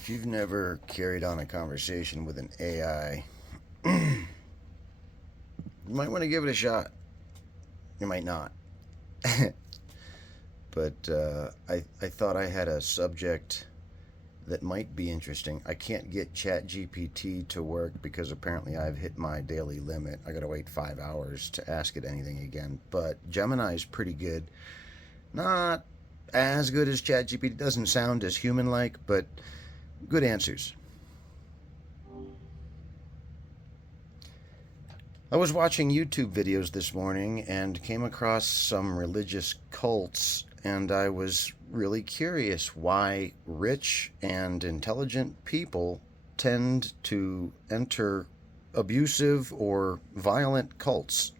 If you've never carried on a conversation with an AI, you might want to give it a shot. You might not. But I thought I had a subject that might be interesting. I can't get ChatGPT to work because apparently I've hit my daily limit. I gotta wait 5 hours to ask it anything again. But Gemini is pretty good. Not as good as ChatGPT. Doesn't sound as human-like, but good answers. I was watching YouTube videos this morning and came across some religious cults, and I was really curious why rich and intelligent people tend to enter abusive or violent cults.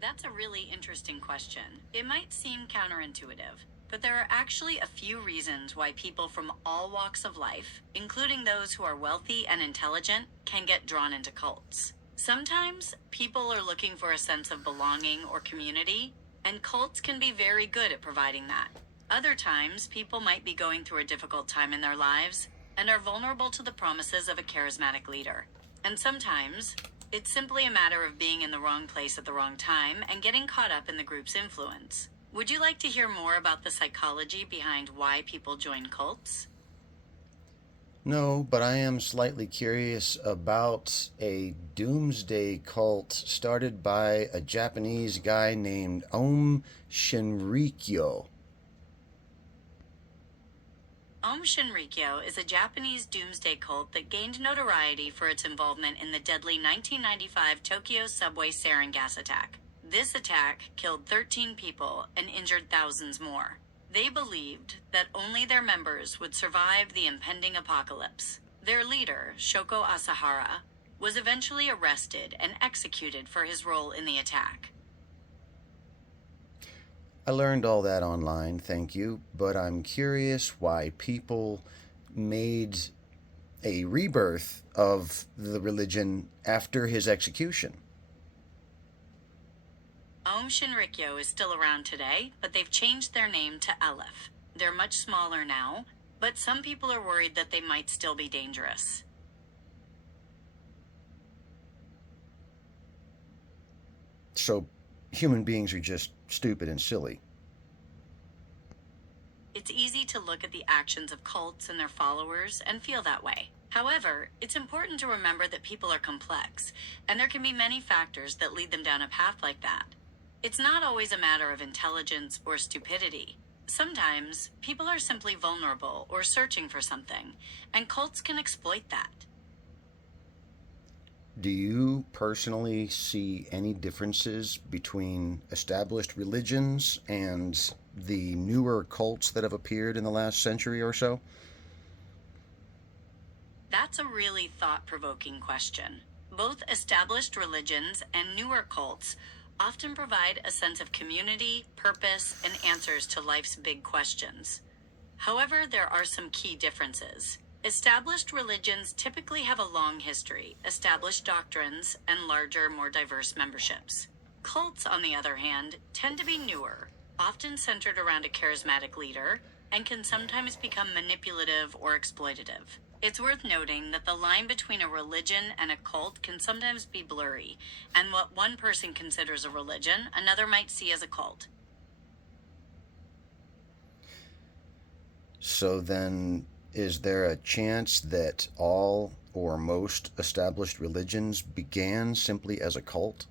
That's a really interesting question. It might seem counterintuitive, but there are actually a few reasons why people from all walks of life, including those who are wealthy and intelligent, can get drawn into cults. Sometimes people are looking for a sense of belonging or community, and cults can be very good at providing that. Other times, people might be going through a difficult time in their lives and are vulnerable to the promises of a charismatic leader. And sometimes, it's simply a matter of being in the wrong place at the wrong time and getting caught up in the group's influence. Would you like to hear more about the psychology behind why people join cults? No, but I am slightly curious about a doomsday cult started by a Japanese guy named Om Shinrikyo. Om Shinrikyo is a Japanese doomsday cult that gained notoriety for its involvement in the deadly 1995 Tokyo subway sarin gas attack. This attack killed 13 people and injured thousands more. They believed that only their members would survive the impending apocalypse. Their leader, Shoko Asahara, was eventually arrested and executed for his role in the attack. I learned all that online, thank you, but I'm curious why people made a rebirth of the religion after his execution. Om Shinrikyo is still around today, but they've changed their name to Aleph. They're much smaller now, but some people are worried that they might still be dangerous. So human beings are just stupid and silly. It's easy to look at the actions of cults and their followers and feel that way. However, it's important to remember that people are complex, and there can be many factors that lead them down a path like that. It's not always a matter of intelligence or stupidity. Sometimes, people are simply vulnerable or searching for something, and cults can exploit that. Do you personally see any differences between established religions and the newer cults that have appeared in the last century or so? That's a really thought-provoking question. Both established religions and newer cults often provide a sense of community, purpose, and answers to life's big questions. However, there are some key differences. Established religions typically have a long history, established doctrines, and larger, more diverse memberships. Cults, on the other hand, tend to be newer, often centered around a charismatic leader, and can sometimes become manipulative or exploitative. It's worth noting that the line between a religion and a cult can sometimes be blurry, and what one person considers a religion, another might see as a cult. So then, is there a chance that all or most established religions began simply as a cult?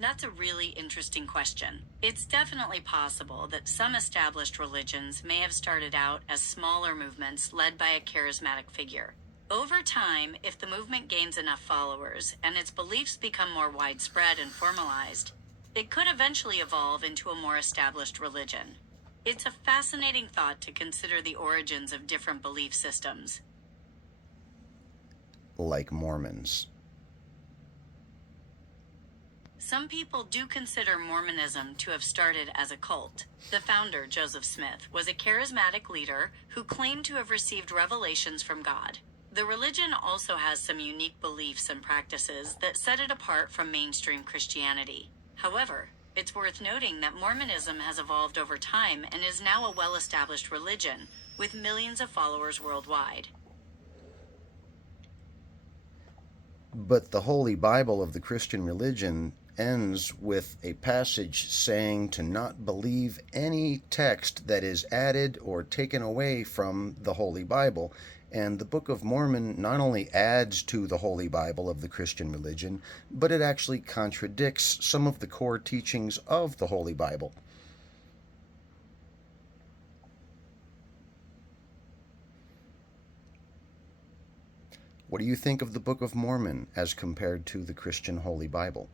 That's a really interesting question. It's definitely possible that some established religions may have started out as smaller movements led by a charismatic figure. Over time, if the movement gains enough followers and its beliefs become more widespread and formalized, it could eventually evolve into a more established religion. It's a fascinating thought to consider the origins of different belief systems. Like Mormons. Some people do consider Mormonism to have started as a cult. The founder, Joseph Smith, was a charismatic leader who claimed to have received revelations from God. The religion also has some unique beliefs and practices that set it apart from mainstream Christianity. However, It's worth noting that Mormonism has evolved over time and is now a well-established religion with millions of followers worldwide. But the Holy Bible of the Christian religion ends with a passage saying to not believe any text that is added or taken away from the Holy Bible. And the Book of Mormon not only adds to the Holy Bible of the Christian religion, but it actually contradicts some of the core teachings of the Holy Bible. What do you think of the Book of Mormon as compared to the Christian Holy Bible?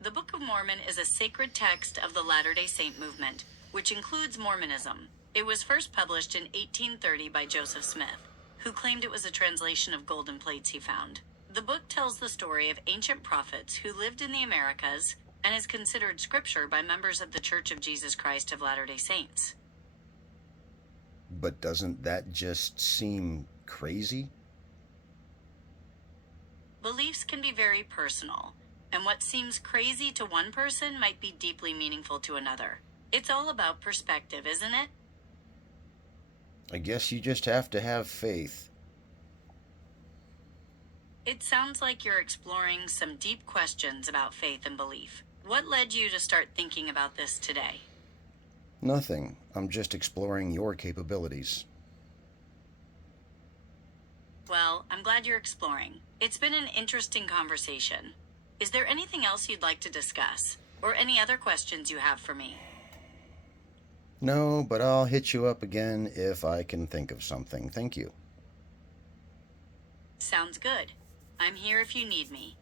The Book of Mormon is a sacred text of the Latter-day Saint movement, which includes Mormonism. It was first published in 1830 by Joseph Smith, who claimed it was a translation of golden plates he found. The book tells the story of ancient prophets who lived in the Americas and is considered scripture by members of the Church of Jesus Christ of Latter-day Saints. But doesn't that just seem crazy? Beliefs can be very personal, and what seems crazy to one person might be deeply meaningful to another. It's all about perspective, isn't it? I guess you just have to have faith. It sounds like you're exploring some deep questions about faith and belief. What led you to start thinking about this today? Nothing. I'm just exploring your capabilities. Well, I'm glad you're exploring. It's been an interesting conversation. Is there anything else you'd like to discuss? Or any other questions you have for me? No, but I'll hit you up again if I can think of something. Thank you. Sounds good. I'm here if you need me.